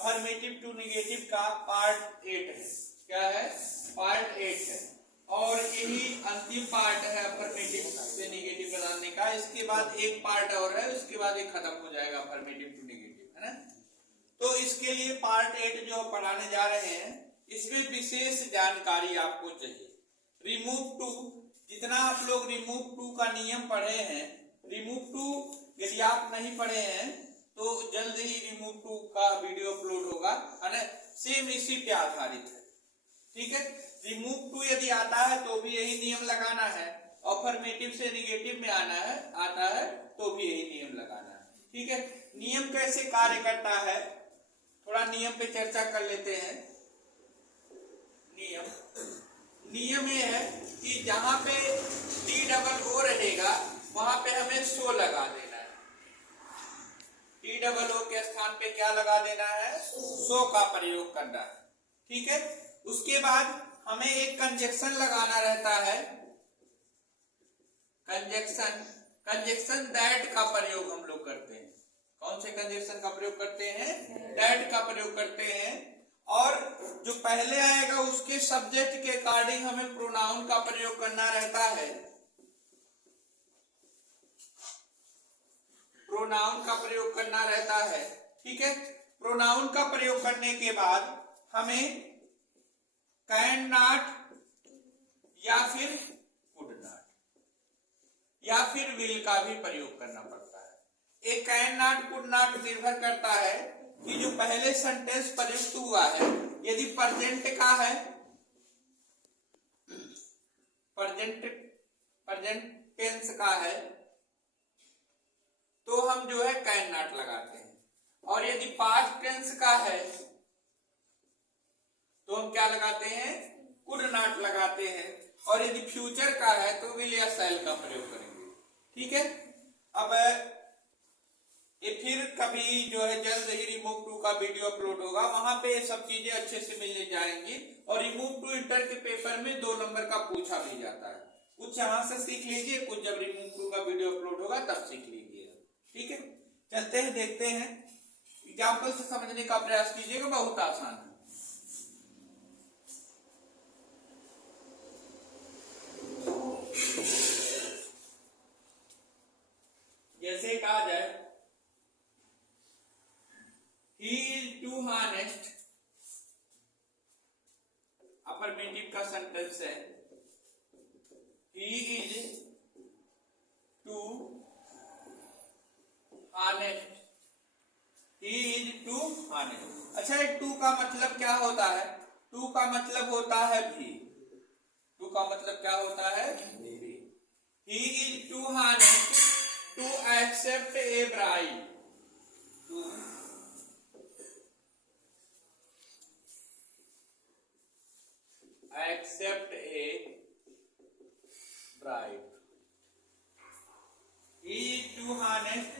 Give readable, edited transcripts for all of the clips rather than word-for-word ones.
Affirmative to negative का part 8 है। क्या है? पार्ट 8 है और यही अंतिम पार्ट है अफर्मेटिव से निगेटिव बनाने का। इसके बाद एक पार्ट और है, उसके बाद ये खत्म हो जाएगा अफर्मेटिव टू निगेटिव, है ना। तो इसके लिए पार्ट 8 जो पढ़ाने जा रहे हैं इसमें विशेष जानकारी आपको चाहिए। रिमूव टू, जितना आप लोग रिमूव टू का नियम पढ़े हैं, रिमूव टू यदि आप नहीं पढ़े हैं तो जल्द ही रिमूव टू का वीडियो अपलोड होगा, है ना। सेम इसी पे आधारित है, ठीक है। रिमूव टू यदि आता है तो भी यही नियम लगाना है, अफर्मेटिव से निगेटिव में आता है तो भी यही नियम लगाना है, ठीक है। नियम कैसे कार्य करता है, थोड़ा नियम पे चर्चा कर लेते हैं। नियम ये है कि जहां पे टी डबल ओ रहेगा वहां पे हमें सो लगा देना है। टी डबल ओ के स्थान पे क्या लगा देना है? सो का प्रयोग करना है, ठीक है। उसके बाद हमें एक कंजक्शन लगाना रहता है, कंजक्शन दैट का प्रयोग हम लोग करते हैं। कौन से कंजक्शन का प्रयोग करते हैं? दैट का प्रयोग करते हैं। और जो पहले आएगा उसके सब्जेक्ट के अकॉर्डिंग हमें प्रोनाउन का प्रयोग करना रहता है। प्रोनाउन का प्रयोग करना रहता है, ठीक है। प्रोनाउन का प्रयोग करने के बाद हमें कैन नॉट या फिर कुड नॉट या फिर विल का भी प्रयोग करना पड़ता है। एक कैन नॉट कुड नॉट निर्भर करता है कि जो पहले सेंटेंस प्रयुक्त हुआ है यदि प्रेजेंट का है, प्रेजेंट टेंस का है तो हम जो है कैन नॉट लगाते हैं, और यदि पास्ट टेंस का है तो हम क्या लगाते हैं? कुड नॉट लगाते हैं, और यदि फ्यूचर का है तो विल या शैल का प्रयोग करेंगे, ठीक है। अब ये फिर कभी जो है जल्द ही रिमूव टू का वीडियो अपलोड होगा, वहां पे ये सब चीजें अच्छे से मिलने जाएंगी। और रिमूव टू इंटर के पेपर में 2 नंबर का पूछा भी जाता है, कुछ यहाँ से सीख लीजिए, कुछ जब रिमूव टू का वीडियो अपलोड होगा तब सीख लीजिए, ठीक है। चलते हैं, देखते हैं, एग्जाम्पल से समझने का प्रयास कीजिएगा, बहुत आसान है। जैसे कहा जाए he is too honest, affirmative का सेंटेंस है, he is too honest, he is too honest। अच्छा, ये टू का मतलब क्या होता है? टू का मतलब होता है भी, टू का मतलब क्या होता है? भी। he is too honest to accept a bribe, to accept a bribe, he is too honest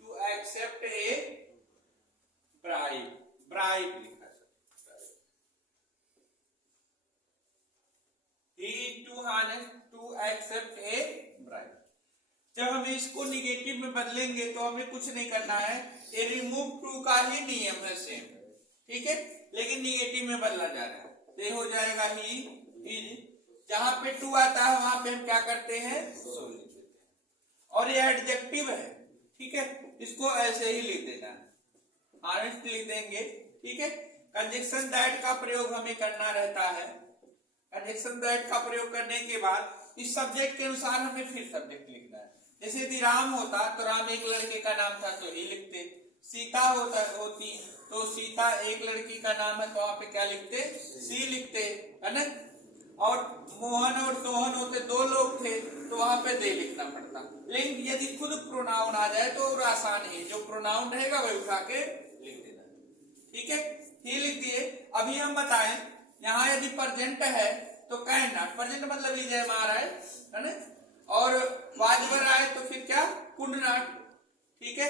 to accept a bribe, bribe लिखा है, he is too honest to accept a bribe। जब हम इसको निगेटिव में बदलेंगे तो हमें कुछ नहीं करना है, ये रिमूव टू का ही नियम है सेम, ठीक है, लेकिन निगेटिव में बदला जा रहा है। ये हो जाएगा ही इज, जहां पे टू आता है वहां पे हम क्या करते हैं? सो लिख देते हैं, और ये एडजेक्टिव है, ठीक है, इसको ऐसे ही लिख देना है, ऑनेस्ट लिख देंगे, ठीक है। कंजक्शन दैट का प्रयोग हमें करना रहता है, कंजक्शन दैट का प्रयोग करने के बाद इस सब्जेक्ट के अनुसार हमें फिर सब्जेक्ट लिखना है। जैसे यदि राम होता तो राम एक लड़के का नाम था तो ही लिखते, सीता होती तो सीता एक लड़की का नाम है तो वहां पे क्या लिखते? सी लिखते, है ना। और मोहन और सोहन होते, 2 लोग थे तो वहां पे दे लिखना पड़ता। लेकिन यदि खुद प्रोनाउन आ जाए तो और आसान है, जो प्रोनाउन रहेगा वही उठा के लिख देना, ठीक है। ही लिख दिए। अभी हम बताएं, यहाँ यदि प्रेजेंट है तो कैन नॉट, प्रेजेंट मतलब लीजिए हमारा है ना, और वाजवर आए तो फिर क्या? कुड नॉट, ठीक है।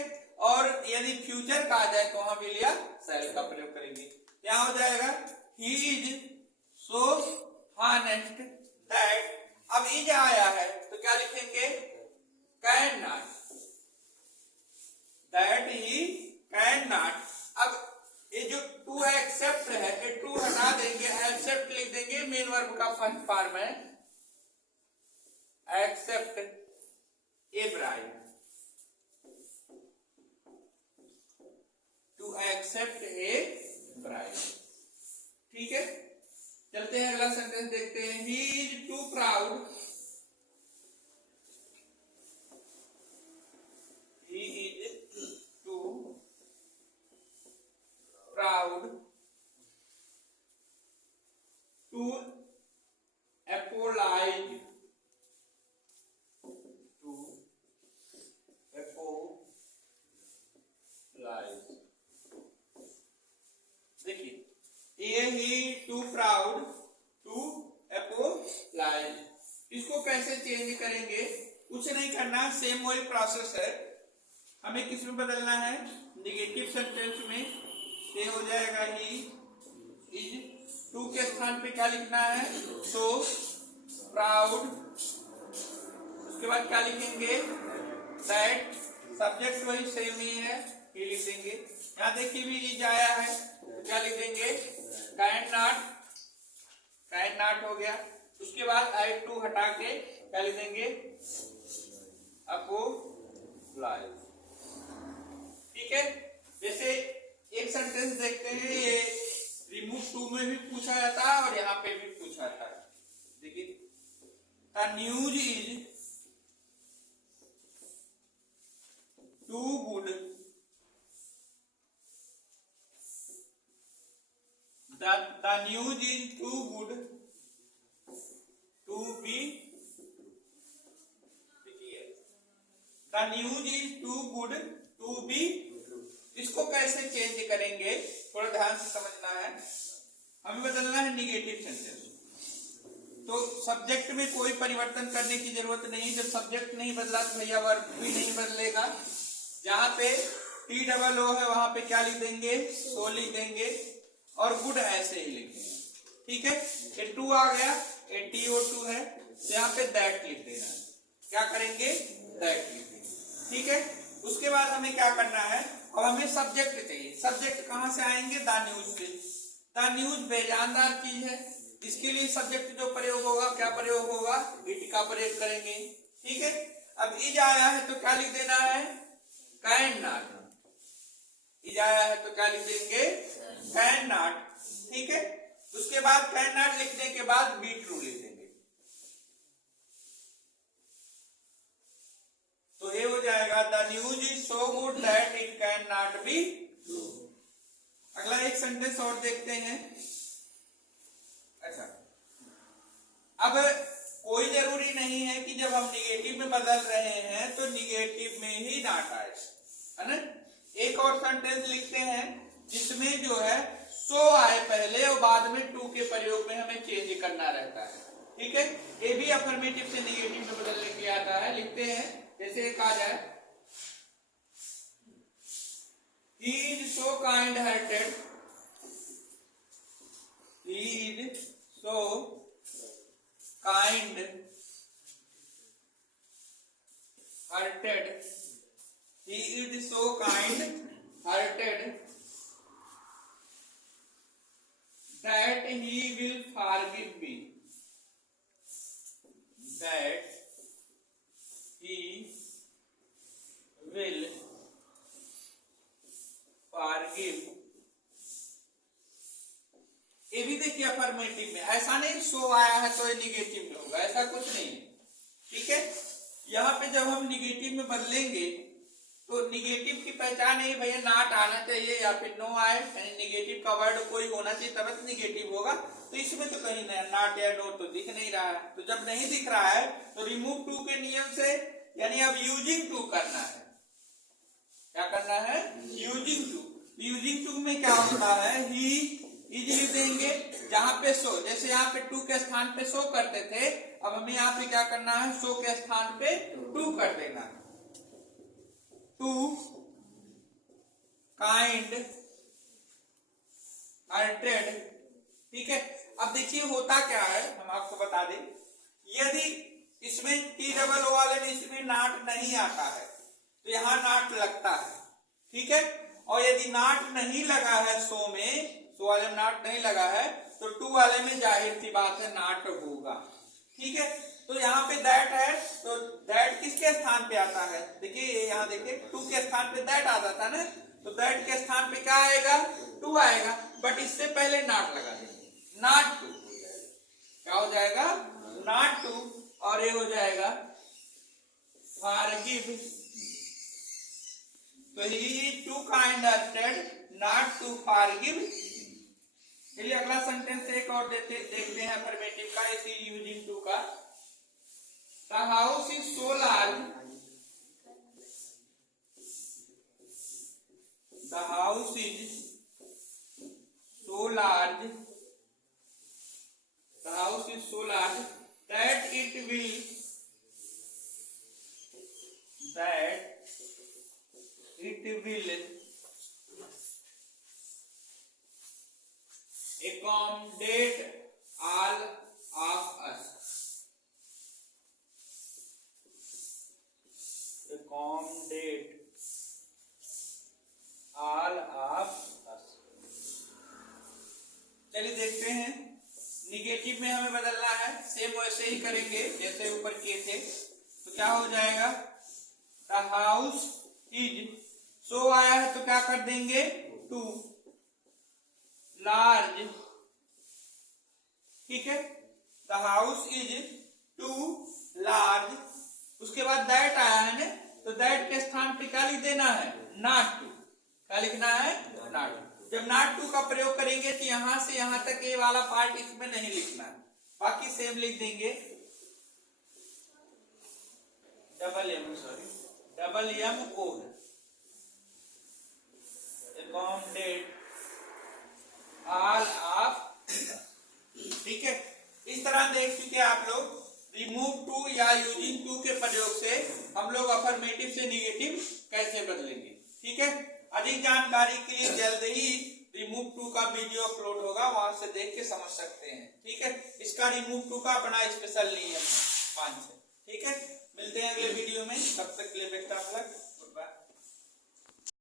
और यदि फ्यूचर का आ जाए तो वहां विल या शैल का प्रयोग करेंगे। क्या हो जाएगा? He is so honest that, अब इज आया है तो क्या लिखेंगे? Can not, that he can not. अब ये जो फर्स्ट फॉर्म है accept a bribe, to accept a bribe. ठीक है, चलते हैं अगला सेंटेंस देखते हैं। He is too proud, he is too proud to apologize देखिए, ये he too proud to apologise, इसको कैसे चेंज करेंगे? कुछ नहीं करना, सेम वही प्रोसेस है। हमें किस में बदलना है? निगेटिव सेंटेंस में। ये हो जाएगा ही इज, टू के स्थान पे क्या लिखना है? सो प्राउड, उसके बाद क्या लिखेंगे? दैट, सब्जेक्ट वही सेम ही है, ये लिख देंगे। यहाँ देखिए भी इज आया है, तो क्या लिख देंगे? कैन नॉट, कैन नॉट हो गया। उसके बाद आई टू हटा के क्या लिख देंगे? अपोलाइज। ठीक है, जैसे एक सेंटेंस देखते हैं, ये रिमूव टू में भी पूछा जाता है और यहाँ पे भी पूछा जाता है। देखिए, the news is too good, the news is too good to be, the news is too good to be, इसको कैसे चेंज करेंगे? थोड़ा ध्यान से समझना है। हमें बदलना है निगेटिव सेंटेंस। तो सब्जेक्ट में कोई परिवर्तन करने की जरूरत नहीं। जब सब्जेक्ट नहीं बदला तो भैया वर्ब भी नहीं बदलेगा। जहां पे टी डबल ओ है वहां पे क्या लिख देंगे? सो लिख देंगे, और गुड ऐसे ही लिखेंगे। ठीक है, ये टू आ गया, ये टी ओ टू है, तो यहाँ पे दैट लिख देना है। क्या करेंगे? दैट लिख देंगे। ठीक है, उसके बाद हमें क्या करना है? अब हमें सब्जेक्ट चाहिए। सब्जेक्ट कहां से आएंगे? द न्यूज से। द न्यूज बेजानदार चीज है, इसके लिए सब्जेक्ट जो प्रयोग होगा, क्या प्रयोग होगा? इट का प्रयोग करेंगे। ठीक है, अब इज आया है तो क्या लिख देना है? Can not. इज आया है तो क्या लिख देंगे? Can not. ठीक है, उसके बाद कैन नॉट लिखने के बाद बी ट्रू लिख देंगे। तो ये हो जाएगा the news is so good that it can not be true. अगला एक सेंटेंस और देखते हैं। अच्छा, अब कोई जरूरी नहीं है कि जब हम निगेटिव में बदल रहे हैं तो निगेटिव में ही नॉट आए, है ना? एक और सेंटेंस लिखते हैं जिसमें जो है सो आए पहले और बाद में टू के प्रयोग में हमें चेंज करना रहता है। ठीक है, ये भी अफर्मेटिव से निगेटिव में बदलने के लिए आता है। लिखते हैं, जैसे एक आ जाए, ही is so kind hearted, he is so kind hearted, he is so kind hearted that he will forgive me, that he will forgive। ये भी देखिए अफर्मेटिव में, ऐसा नहीं सो आया है तो ये निगेटिव में होगा, ऐसा कुछ नहीं। ठीक है, यहाँ पे जब हम निगेटिव में बदलेंगे तो निगेटिव की पहचान है भैया नॉट आना चाहिए या फिर नो आए, निगेटिव का वर्ड कोई होना चाहिए तब तो निगेटिव होगा। तो इसमें तो कहीं नॉट या नो तो दिख नहीं रहा है। तो जब नहीं दिख रहा है तो रिमूव टू के नियम से, यानी अब यूजिंग टू करना है। क्या करना है? Using to. यूजिंग टू में क्या होता है? ही इज लिख देंगे, जहां पे सो, जैसे यहाँ पे टू के स्थान पे सो करते थे, अब हमें यहाँ पे क्या करना है? सो के स्थान पे टू कर देना है। Too kind hearted. ठीक है, अब देखिए होता क्या है, हम आपको बता दें, यदि इसमें टी डबल ओ वाले में इसमें नॉट नहीं आता है तो यहां नॉट लगता है। ठीक है, और यदि नॉट नहीं लगा है सो में, सो वाले में नॉट नहीं लगा है तो टू वाले में जाहिर सी बात है नॉट होगा। ठीक है, तो यहाँ पे दैट है, तो दैट किसके स्थान पे आता है, देखिए यहाँ देखिए टू के स्थान पे दैट आता था ना, तो दैट के स्थान पे क्या आएगा, टू आएगा, बट इससे पहले नॉट लगा देंगे, नॉट टू, क्या हो जाएगा, नॉट टू, और ये हो जाएगा फॉरगिव, तो he too kind not to forgive. चलिए अगला सेंटेंस एक और देखते हैं अफर्मेटिव का, इसी यूजिंग टू का। The house is so large, the house is so large, the house is so large that it will, that it will accommodate all of us, accommodate all of us। चलिए देखते हैं, negative में हमें बदलना है, same वैसे ही करेंगे जैसे ऊपर किए थे, तो क्या हो जाएगा, द हाउस इज, सो आया है तो क्या कर देंगे, टू लार्ज, ठीक है, the house is too large, उसके बाद दैट आया है ना, तो दैट के स्थान पे क्या लिख देना है, नॉट टू, क्या लिखना है, नॉट टू। जब नॉट टू का प्रयोग करेंगे तो यहां से यहां तक ये वाला पार्ट इसमें नहीं लिखना है, बाकी सेम लिख देंगे, double M O, accommodate all of, ठीक है। इस तरह देख चुके आप लोग, रिमूव टू या यूजिंग टू के प्रयोग से हम लोग अफर्मेटिव से निगेटिव कैसे बदलेंगे, ठीक है। अधिक जानकारी के लिए जल्द ही रिमूव टू का वीडियो अपलोड होगा, वहां से देख के समझ सकते हैं, ठीक है। इसका रिमूव टू का अपना स्पेशल नियम 5 है, ठीक है। मिलते हैं अगले वीडियो में, तब तक के लिए बेस्ट ऑफ लक।